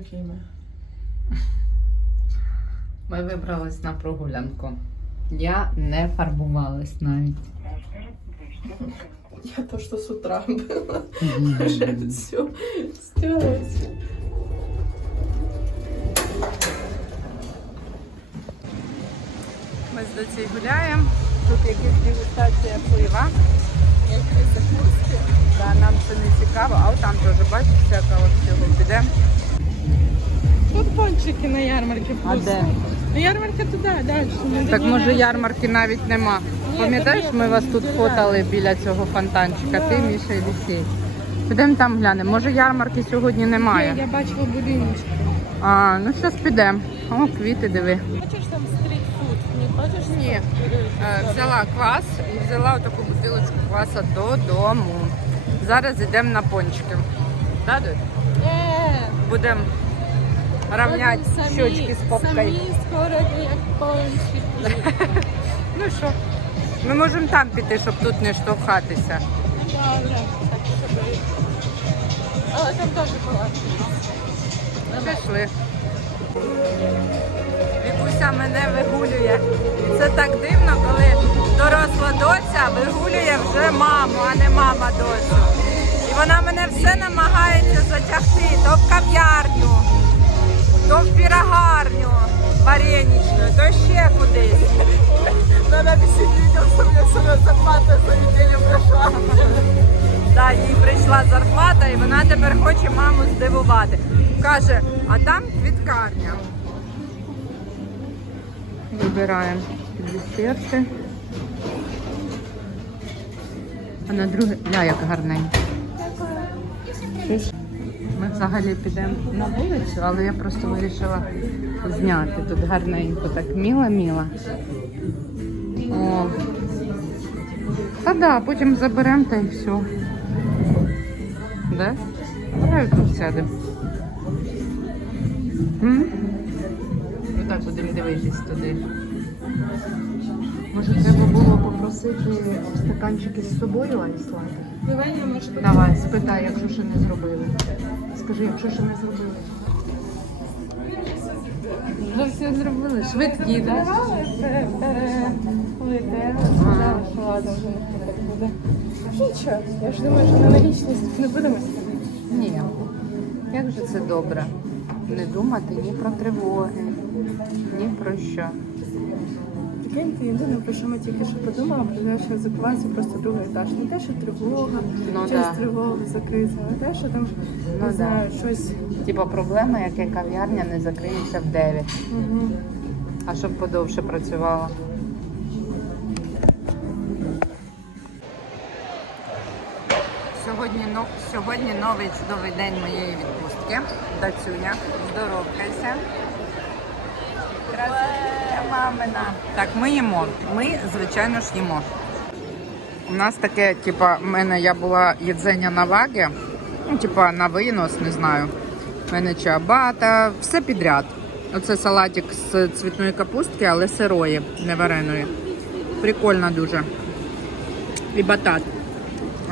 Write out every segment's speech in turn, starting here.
Окей, ми. Ми вибрались на прогулянку. Я не фарбувалась навіть. Я то, что с утра было. Уже все стерлось. Ми з доцею гуляємо. Тут якась дегустація пива. Да, нам це не цікаво, а от там теж бачиш, всякого всього піде. Тут пончики на ярмарке А де? Ярмарка туда, дальше. Так може ярмарки навіть нема. Пам'ятаєш, ми вас тут фотали біля цього фонтанчика, ти, Міша і Лісій. Підемо там глянемо. Може ярмарки сьогодні немає. Я бачила будиночку. А, ну зараз підемо. О, квіти диви. Хочеш там стрітфуд? Не хочеш? Ні. Е, Взяла квас і взяла таку бутилочку кваса додому. Зараз йдемо на пончики. Да? Будемо рівняти щочки з попкою. Самі скоро як пончики. Ну що, ми можемо там піти, щоб тут не штовхатися. Добре. Так, щоб- Але там теж була. Пішли. Вікуся мене вигулює. Це так дивно, коли доросла доця вигулює вже маму, а не мама доцю. І вона мене все намагається затягти то в кав'ярню, то в пірогарню вареничну, то ще кудись. Висеть видео, что мне сегодня зарплата за неделю пришла. Да, їй прийшла зарплата і вона тепер хоче маму здивувати. Каже, а там квіткарня. Вибираємо десерти. А на друге. Ля, як гарненько. Ми взагалі підемо на вулицю, але я просто вирішила зняти тут гарненько, так міло-міло. О. Та да, потім заберемо та й все. Да? Давай тут сядемо. Отак будемо дивитись туди. Може, треба було попросити стаканчики з собою айслати? Давай спитай, якщо ще не зробили. Скажи, якщо ще не зробили. Вже все зробили. Швидкі, так? Ага. Ладно, вже не так буде. Нічого, я ж думаю, що на налічність не будемо. Ні. Як же це добре? Не думати ні про тривоги, ні про що. Прикиньте, єдине, про що ми тільки що подумали, про те, що закривається просто другий етаж. Не те, що тривога, Ну через да. тривогу закриться, не те, що там, Ну не да. знаю, щось. Типа проблема, яке кав'ярня не закриється в 9, Угу. а щоб подовше працювала. Сьогодні, но- сьогодні новий чудовий день моєї відпустки. Дацюня, здоровкайся. Красуня мамина. Так, ми їмо. Ми, звичайно ж, їмо. У нас таке, типа, в мене я була їдзення на вагі, ну, типа на винос, не знаю. У мене чиабата, все підряд. Оце салатик з цвітної капустки, але сирої, не вареної. Прикольно дуже. І батат.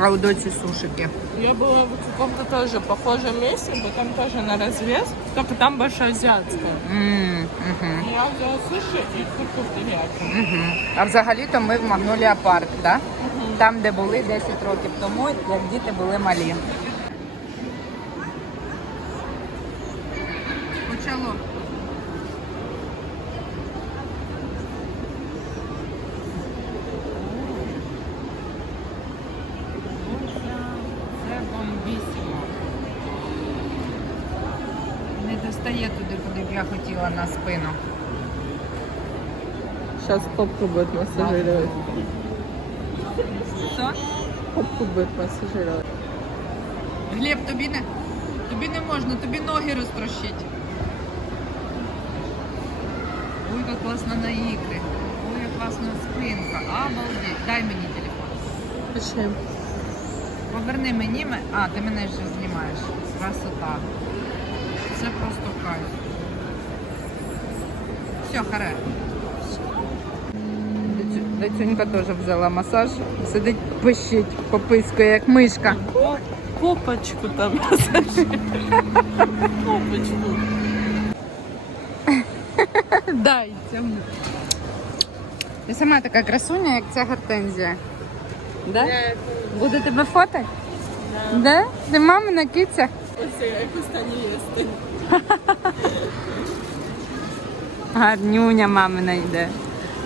А у дочі сушики. Я была в каком-то тоже похожем месте, но там тоже на развес, только там больше азиатская. М, мгм, Я взяла суши и курку терияки. мгм. А взагалі-то ми в Магнолія Парк, да? там, де були 10 років тому, як діти були малі. Не туди, куди б я хотіла на спину. Сейчас попку будет массажировать. Що? Попку будет массажировать. Глеб, тобі не, тобі не можна, тобі ноги розтрощить. Ой, як класно на ікри. Ой, як класна спинка. Обалдеть. Дай мені телефон. Почему? Поверни мені, ме- а, ти мене ще знімаєш. Красота. Це просто кайф. Все, харе. Дацюнька теж взяла масаж. Сидить, пищить, попискує, як мишка. попочку там. Попочку. Дайте. Ти сама така красуня, як ця гортензія. Да? Буде тебе фотати? Да? Ти мамина киця? Ось як останні їсти. Гарнюня мамина йде.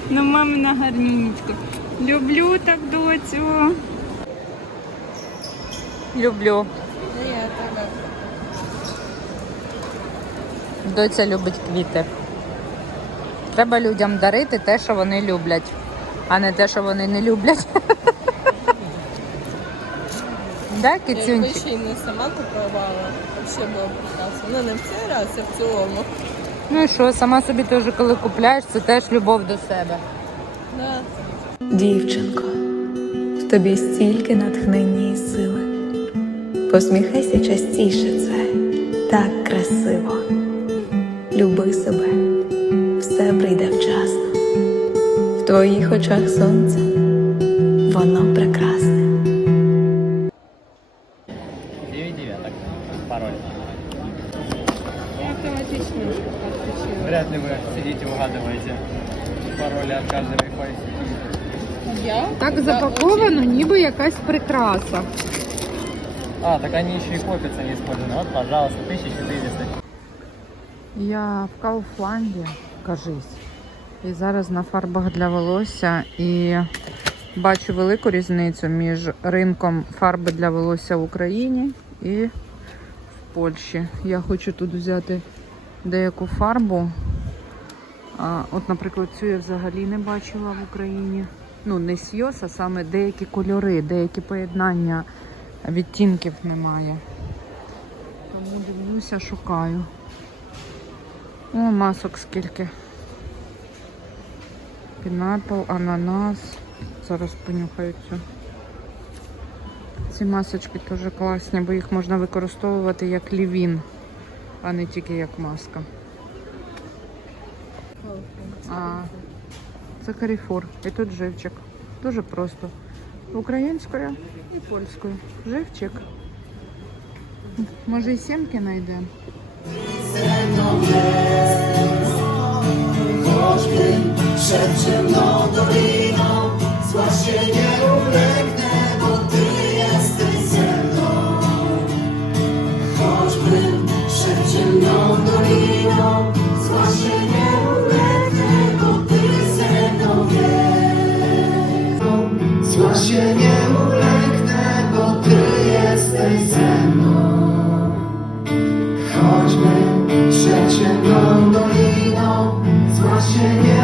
Ну, мамина гарнюнечка. Люблю так доцю. Люблю. Доця любить квіти. Треба людям дарити те, що вони люблять, а не те, що вони не люблять. Да, кицюнчик? ще й не сама купувала, взагалі було прекрасно. Ну не в цей раз, а в цілому. Ну і що, сама собі теж, коли купляєш, це теж любов до себе. Да. Дівчинко, в тобі стільки натхнення і сили. Посміхайся частіше, це так красиво. Люби себе, все прийде вчасно. В твоїх очах сонце, воно прекрасне. Я автоматично відключила. Вряд ли вы сидите угадываете пароли от каждой Wi-Fi сети. Я? Так запаковано, ніби якась прикраса. А, так они еще и копятся не использованы. Вот, пожалуйста, 1400. Я в Кауфланді, кажись. І зараз на фарбах для волосся і бачу велику різницю між ринком фарби для волосся в Україні і в Польщі. Я хочу тут взяти деяку фарбу. А, от, наприклад, цю я взагалі не бачила в Україні. Ну, не сйос, а саме деякі кольори, деякі поєднання відтінків немає. Тому дивлюся, шукаю. О, масок скільки. Пінапл, ананас. Зараз понюхаю цю. Ці масочки теж класні, бо їх можна використовувати як лівін, а не тільки як маска. А, це каріфур. І тут живчик. Дуже просто. Українською і польською. Живчик. Може і сімки знайдемо. Przed ciemną doliną Zła się nie Imagine